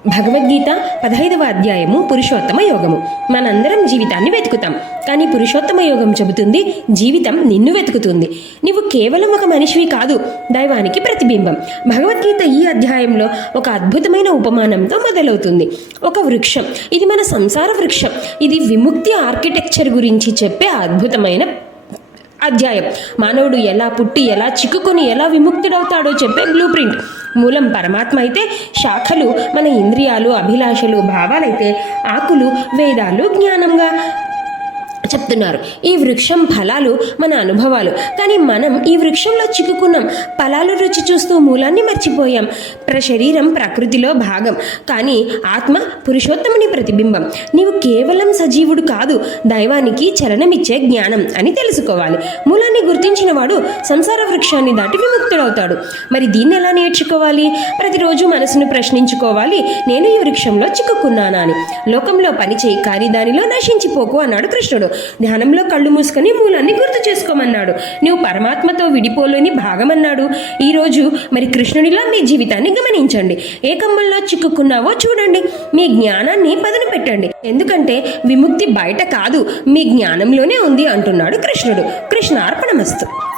భగవద్గీత పదహైదవ అధ్యాయము పురుషోత్తమ యోగము. మనందరం జీవితాన్ని వెతుకుతాం. కానీ పురుషోత్తమ యోగం చెబుతుంది జీవితం నిన్ను వెతుకుతుంది. నువ్వు కేవలం ఒక మనిషివి కాదు దైవానికి ప్రతిబింబం. భగవద్గీత ఈ అధ్యాయంలో ఒక అద్భుతమైన ఉపమానంతో మొదలవుతుంది. ఒక వృక్షం ఇది మన సంసార వృక్షం. ఇది విముక్తి ఆర్కిటెక్చర్ గురించి చెప్పే అద్భుతమైన అధ్యాయం. మానవుడు ఎలా పుట్టి ఎలా చిక్కుకొని ఎలా విముక్తుడవుతాడో చెప్పే బ్లూ ప్రింట్ మూలం పరమాత్మ అయితే శాఖలు మన ఇంద్రియాలు అభిలాషలు భావాలైతే ఆకులు వేదాలు జ్ఞానంగా చెప్తున్నారు. ఈ వృక్షం ఫలాలు మన అనుభవాలు. కానీ మనం ఈ వృక్షంలో చిక్కుకున్నాం. ఫలాలు రుచి చూస్తూ మూలాన్ని మర్చిపోయాం. ప్ర శరీరం ప్రకృతిలో భాగం. కానీ ఆత్మ పురుషోత్తముని ప్రతిబింబం. నీవు కేవలం సజీవుడు కాదు. దైవానికి చలనమిచ్చే జ్ఞానం అని తెలుసుకోవాలి. మూలాన్ని గుర్తించిన వాడు సంసార వృక్షాన్ని దాటి విముక్తుడవుతాడు. మరి దీన్ని ఎలా నేర్చుకోవాలి? ప్రతిరోజు మనసును ప్రశ్నించుకోవాలి. నేను ఈ వృక్షంలో చిక్కుకున్నానా అని. లోకంలో పనిచేయి కానీ దానిలో నశించిపోకు అన్నాడు కృష్ణుడు. ధ్యానంలో కళ్ళు మూసుకొని మూలాన్ని గుర్తు చేసుకోమన్నాడు. నువ్వు పరమాత్మతో విడిపోలేని భాగమన్నాడు. ఈరోజు మరి కృష్ణుడిలా మీ జీవితాన్ని గమనించండి. ఏ కమ్మల్లో చిక్కుకున్నావో చూడండి. మీ జ్ఞానాన్ని పదును పెట్టండి. ఎందుకంటే విముక్తి బయట కాదు మీ జ్ఞానంలోనే ఉంది అంటున్నాడు కృష్ణుడు. కృష్ణార్పణమస్తు.